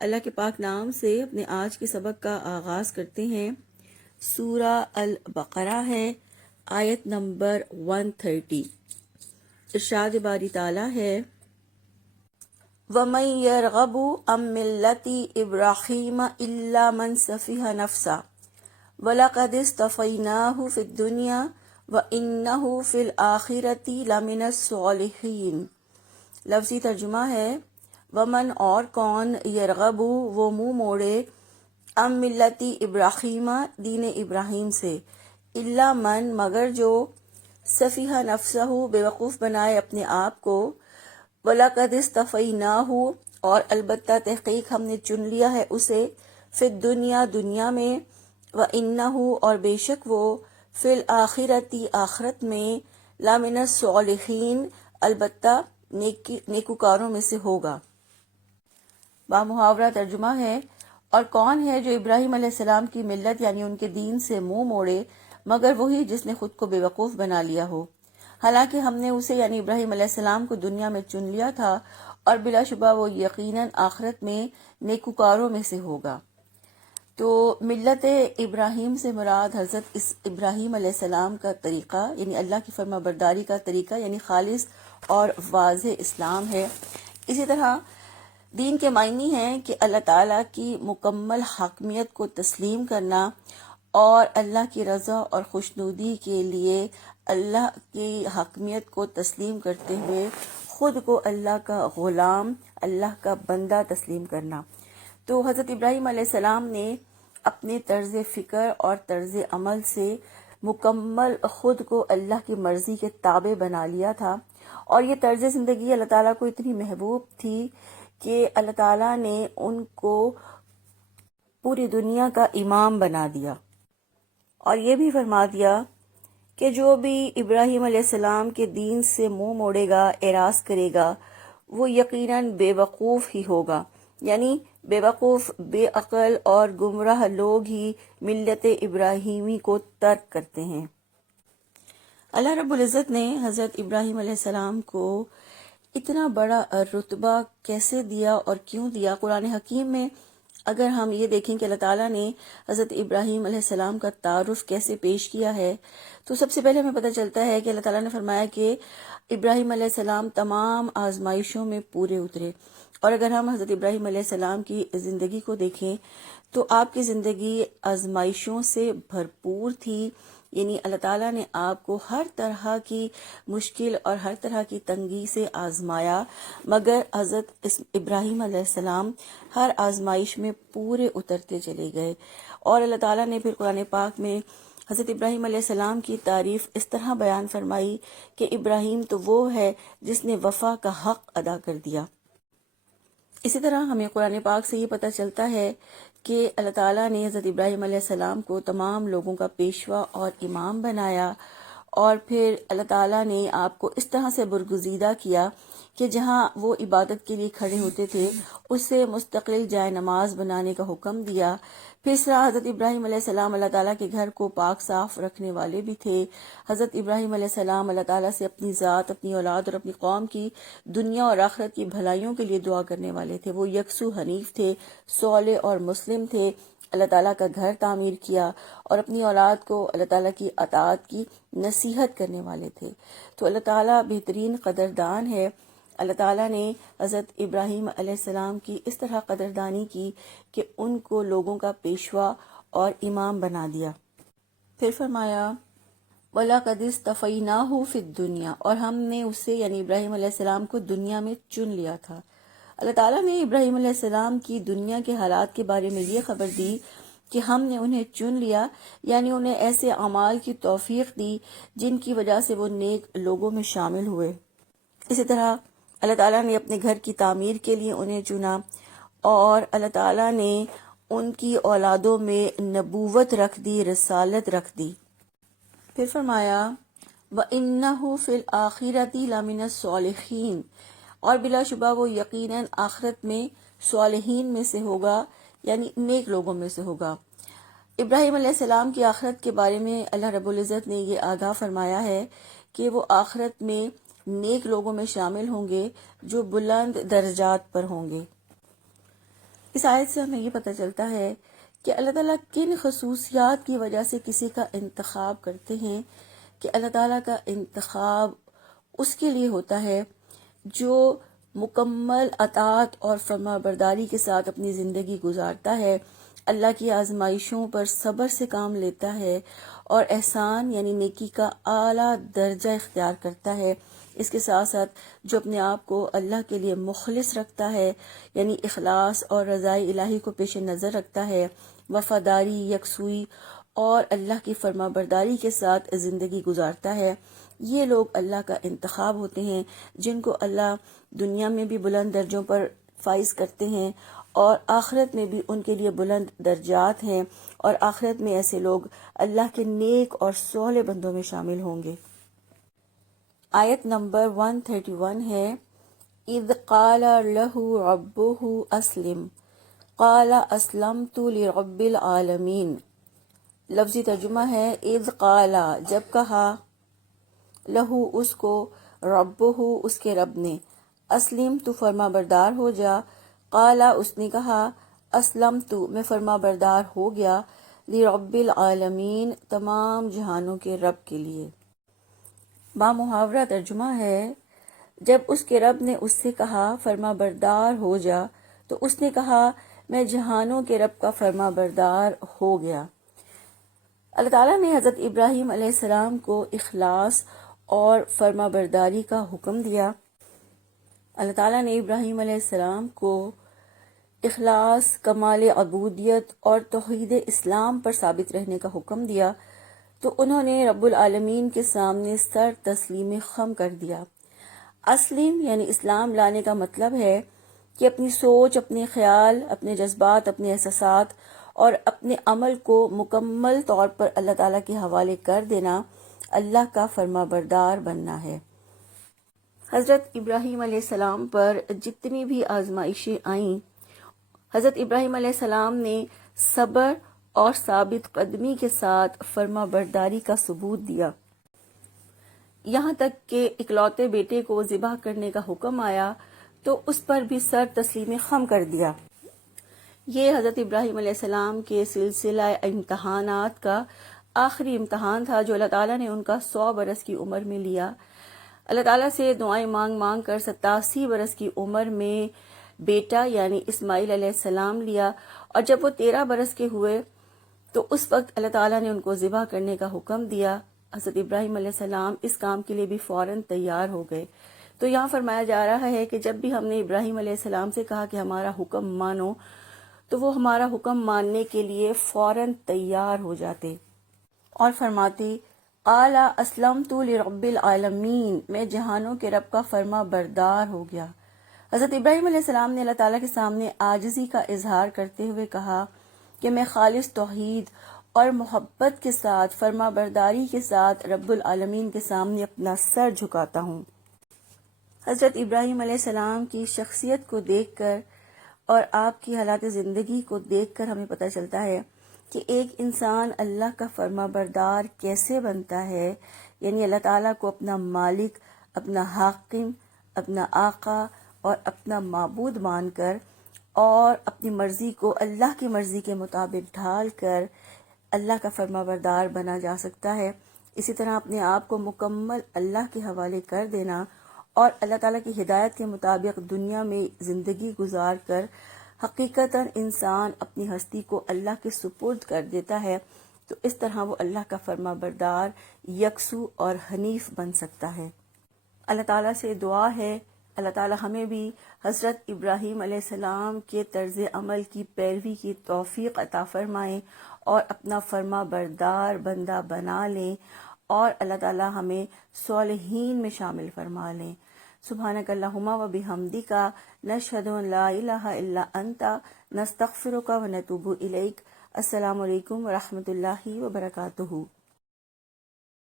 اللہ کے پاک نام سے اپنے آج کے سبق کا آغاز کرتے ہیں۔ سورہ البقرہ ہے، آیت نمبر 130۔ ارشاد باری تعالیٰ ہے، وَمَن يَرْغَبُ عَن مِّلَّةِ إِبْرَاهِيمَ إِلَّا مَن سَفِهَ نَفْسَهُ وَلَقَدِ اصْطَفَيْنَاهُ فِي الدُّنْيَا وَإِنَّهُ فِي الْآخِرَةِ لَمِنَ الصَّالِحِينَ۔ لفظی ترجمہ ہے، ومن اور کون، یرغب وہ منہ موڑے، ام ملتی ابراہیم دین ابراہیم سے، الا من مگر جو، سفیہ نفسہ بے وقوف بنائے اپنے آپ کو، وَلَقَدِ اصْطَفَيْنَاهُ اور البتہ تحقیق ہم نے چن لیا ہے اسے، فی الدنیا دنیا میں، وَإِنَّهُ اور بے شک وہ، فی الآخرتی آخرت میں، لَمِنَ الصَّالِحِينَ البتہ نیکوکاروں میں سے ہوگا۔ بامحاورہ ترجمہ ہے، اور کون ہے جو ابراہیم علیہ السلام کی ملت یعنی ان کے دین سے منہ موڑے مگر وہی جس نے خود کو بے وقوف بنا لیا ہو، حالانکہ ہم نے اسے یعنی ابراہیم علیہ السلام کو دنیا میں چن لیا تھا، اور بلا شبہ وہ یقیناً آخرت میں نیکوکاروں میں سے ہوگا۔ تو ملت ابراہیم سے مراد حضرت ابراہیم علیہ السلام کا طریقہ یعنی اللہ کی فرما برداری کا طریقہ یعنی خالص اور واضح اسلام ہے۔ اسی طرح دین کے معنی ہیں کہ اللہ تعالیٰ کی مکمل حاکمیت کو تسلیم کرنا اور اللہ کی رضا اور خوشنودی کے لیے اللہ کی حاکمیت کو تسلیم کرتے ہوئے خود کو اللہ کا غلام، اللہ کا بندہ تسلیم کرنا۔ تو حضرت ابراہیم علیہ السلام نے اپنے طرز فکر اور طرز عمل سے مکمل خود کو اللہ کی مرضی کے تابع بنا لیا تھا، اور یہ طرز زندگی اللہ تعالیٰ کو اتنی محبوب تھی کہ اللہ تعالیٰ نے ان کو پوری دنیا کا امام بنا دیا، اور یہ بھی فرما دیا کہ جو بھی ابراہیم علیہ السلام کے دین سے منہ موڑے گا، اعراض کرے گا، وہ یقیناً بے وقوف ہی ہوگا، یعنی بے وقوف، بے عقل اور گمراہ لوگ ہی ملت ابراہیمی کو ترک کرتے ہیں۔ اللہ رب العزت نے حضرت ابراہیم علیہ السلام کو اتنا بڑا رتبہ کیسے دیا اور کیوں دیا؟ قرآن حکیم میں اگر ہم یہ دیکھیں کہ اللہ تعالیٰ نے حضرت ابراہیم علیہ السلام کا تعارف کیسے پیش کیا ہے، تو سب سے پہلے ہمیں پتہ چلتا ہے کہ اللہ تعالیٰ نے فرمایا کہ ابراہیم علیہ السلام تمام آزمائشوں میں پورے اترے۔ اور اگر ہم حضرت ابراہیم علیہ السلام کی زندگی کو دیکھیں تو آپ کی زندگی آزمائشوں سے بھرپور تھی، یعنی اللہ تعالیٰ نے آپ کو ہر طرح کی مشکل اور ہر طرح کی تنگی سے آزمایا، مگر حضرت ابراہیم علیہ السلام ہر آزمائش میں پورے اترتے چلے گئے۔ اور اللہ تعالیٰ نے پھر قرآن پاک میں حضرت ابراہیم علیہ السلام کی تعریف اس طرح بیان فرمائی کہ ابراہیم تو وہ ہے جس نے وفا کا حق ادا کر دیا۔ اسی طرح ہمیں قرآن پاک سے یہ پتہ چلتا ہے کہ اللہ تعالیٰ نے حضرت ابراہیم علیہ السلام کو تمام لوگوں کا پیشوا اور امام بنایا، اور پھر اللہ تعالیٰ نے آپ کو اس طرح سے برگزیدہ کیا کہ جہاں وہ عبادت کے لیے کھڑے ہوتے تھے اسے مستقل جائے نماز بنانے کا حکم دیا۔ پھر اس طرح حضرت ابراہیم علیہ السلام اللہ تعالیٰ کے گھر کو پاک صاف رکھنے والے بھی تھے۔ حضرت ابراہیم علیہ السلام اللہ تعالیٰ سے اپنی ذات، اپنی اولاد اور اپنی قوم کی دنیا اور آخرت کی بھلائیوں کے لیے دعا کرنے والے تھے۔ وہ یکسو حنیف تھے، صالح اور مسلم تھے، اللہ تعالیٰ کا گھر تعمیر کیا اور اپنی اولاد کو اللہ تعالیٰ کی اطاعت کی نصیحت کرنے والے تھے۔ تو اللہ تعالیٰ بہترین قدردان ہے۔ اللہ تعالیٰ نے حضرت ابراہیم علیہ السلام کی اس طرح قدردانی کی کہ ان کو لوگوں کا پیشوا اور امام بنا دیا۔ پھر فرمایا، وَلَقَدِ اصْطَفَيْنَاهُ فِي الدُّنْيَا اور ہم نے اسے یعنی ابراہیم علیہ السلام کو دنیا میں چن لیا تھا۔ اللہ تعالیٰ نے ابراہیم علیہ السلام کی دنیا کے حالات کے بارے میں یہ خبر دی کہ ہم نے انہیں چن لیا، یعنی انہیں ایسے اعمال کی توفیق دی جن کی وجہ سے وہ نیک لوگوں میں شامل ہوئے۔ اسی طرح اللہ تعالیٰ نے اپنے گھر کی تعمیر کے لیے انہیں چنا، اور اللہ تعالیٰ نے ان کی اولادوں میں نبوت رکھ دی، رسالت رکھ دی۔ پھر فرمایا، وَإِنَّهُ فِي الْآخِرَةِ لَمِنَ الصَّالِحِينَ اور بلا شبہ وہ یقیناً آخرت میں صالحین میں سے ہوگا، یعنی نیک لوگوں میں سے ہوگا۔ ابراہیم علیہ السلام کی آخرت کے بارے میں اللہ رب العزت نے یہ آگاہ فرمایا ہے کہ وہ آخرت میں نیک لوگوں میں شامل ہوں گے جو بلند درجات پر ہوں گے۔ اس آیت سے ہمیں یہ پتہ چلتا ہے کہ اللہ تعالیٰ کن خصوصیات کی وجہ سے کسی کا انتخاب کرتے ہیں، کہ اللہ تعالیٰ کا انتخاب اس کے لیے ہوتا ہے جو مکمل اطاعت اور فرما برداری کے ساتھ اپنی زندگی گزارتا ہے، اللہ کی آزمائشوں پر صبر سے کام لیتا ہے اور احسان یعنی نیکی کا اعلیٰ درجہ اختیار کرتا ہے۔ اس کے ساتھ ساتھ جو اپنے آپ کو اللہ کے لیے مخلص رکھتا ہے، یعنی اخلاص اور رضائی الہی کو پیش نظر رکھتا ہے، وفاداری، یکسوئی اور اللہ کی فرما برداری کے ساتھ زندگی گزارتا ہے، یہ لوگ اللہ کا انتخاب ہوتے ہیں، جن کو اللہ دنیا میں بھی بلند درجوں پر فائز کرتے ہیں اور آخرت میں بھی ان کے لیے بلند درجات ہیں، اور آخرت میں ایسے لوگ اللہ کے نیک اور صالح بندوں میں شامل ہوں گے۔ آیت نمبر 131 ہے، اِذْ قَالَ لَهُ رَبُّهُ أَسْلِمْ قَالَ أَسْلَمْتُ لِرَبِّ الْعَالَمِينَ۔ لفظی ترجمہ ہے، اِذْ قَالَ جب کہا، لہو اس کو، ربہ اس کے رب نے، اسلم تو فرما بردار ہو جا، قالا اس نے کہا، اسلم تو میں فرما بردار ہو گیا، لرب العالمین تمام جہانوں کے رب کے لیے۔ بامحاورہ ترجمہ ہے، جب اس کے رب نے اس سے کہا فرما بردار ہو جا تو اس نے کہا میں جہانوں کے رب کا فرما بردار ہو گیا۔ اللہ تعالیٰ نے حضرت ابراہیم علیہ السلام کو اخلاص اور فرما برداری کا حکم دیا۔ اللہ تعالیٰ نے ابراہیم علیہ السلام کو اخلاص، کمال عبودیت اور توحید اسلام پر ثابت رہنے کا حکم دیا، تو انہوں نے رب العالمین کے سامنے سر تسلیم خم کر دیا۔ اسلم یعنی اسلام لانے کا مطلب ہے کہ اپنی سوچ، اپنے خیال، اپنے جذبات، اپنے احساسات اور اپنے عمل کو مکمل طور پر اللہ تعالیٰ کے حوالے کر دینا، اللہ کا فرما بردار بننا ہے۔ حضرت ابراہیم علیہ السلام پر جتنی بھی آزمائشیں آئیں، حضرت ابراہیم علیہ السلام نے صبر اور ثابت قدمی کے ساتھ فرما برداری کا ثبوت دیا، یہاں تک کہ اکلوتے بیٹے کو ذبح کرنے کا حکم آیا تو اس پر بھی سر تسلیم خم کر دیا۔ یہ حضرت ابراہیم علیہ السلام کے سلسلہ امتحانات کا آخری امتحان تھا جو اللہ تعالیٰ نے ان کا 100 برس کی عمر میں لیا۔ اللہ تعالیٰ سے دعائیں مانگ مانگ کر 87 برس کی عمر میں بیٹا یعنی اسماعیل علیہ السلام لیا، اور جب وہ 13 برس کے ہوئے تو اس وقت اللہ تعالیٰ نے ان کو ذبح کرنے کا حکم دیا۔ حضرت ابراہیم علیہ السلام اس کام کے لیے بھی فوراً تیار ہو گئے۔ تو یہاں فرمایا جا رہا ہے کہ جب بھی ہم نے ابراہیم علیہ السلام سے کہا کہ ہمارا حکم مانو، تو وہ ہمارا حکم ماننے کے لیے فوراً تیار ہو جاتے اور فرماتے، قال اسلمت لرب العالمین، میں جہانوں کے رب کا فرما بردار ہو گیا۔ حضرت ابراہیم علیہ السلام نے اللہ تعالیٰ کے سامنے عاجزی کا اظہار کرتے ہوئے کہا کہ میں خالص توحید اور محبت کے ساتھ، فرما برداری کے ساتھ رب العالمین کے سامنے اپنا سر جھکاتا ہوں۔ حضرت ابراہیم علیہ السلام کی شخصیت کو دیکھ کر اور آپ کی حالات زندگی کو دیکھ کر ہمیں پتہ چلتا ہے کہ ایک انسان اللہ کا فرما بردار کیسے بنتا ہے، یعنی اللہ تعالیٰ کو اپنا مالک، اپنا حاکم، اپنا آقا اور اپنا معبود مان کر اور اپنی مرضی کو اللہ کی مرضی کے مطابق ڈھال کر اللہ کا فرما بردار بنا جا سکتا ہے۔ اسی طرح اپنے آپ کو مکمل اللہ کے حوالے کر دینا اور اللہ تعالیٰ کی ہدایت کے مطابق دنیا میں زندگی گزار کر حقیقتاً انسان اپنی ہستی کو اللہ کے سپرد کر دیتا ہے، تو اس طرح وہ اللہ کا فرما بردار، یکسو اور حنیف بن سکتا ہے۔ اللہ تعالیٰ سے دعا ہے اللہ تعالیٰ ہمیں بھی حضرت ابراہیم علیہ السلام کے طرز عمل کی پیروی کی توفیق عطا فرمائیں اور اپنا فرما بردار بندہ بنا لیں، اور اللہ تعالیٰ ہمیں صالحین میں شامل فرما لیں۔ سبحانک اللہم و بحمدک، نشہد ان لا الہ الا انت، نستغفرک و نتوب الیک۔ السلام علیکم ورحمۃ اللہ وبرکاتہ۔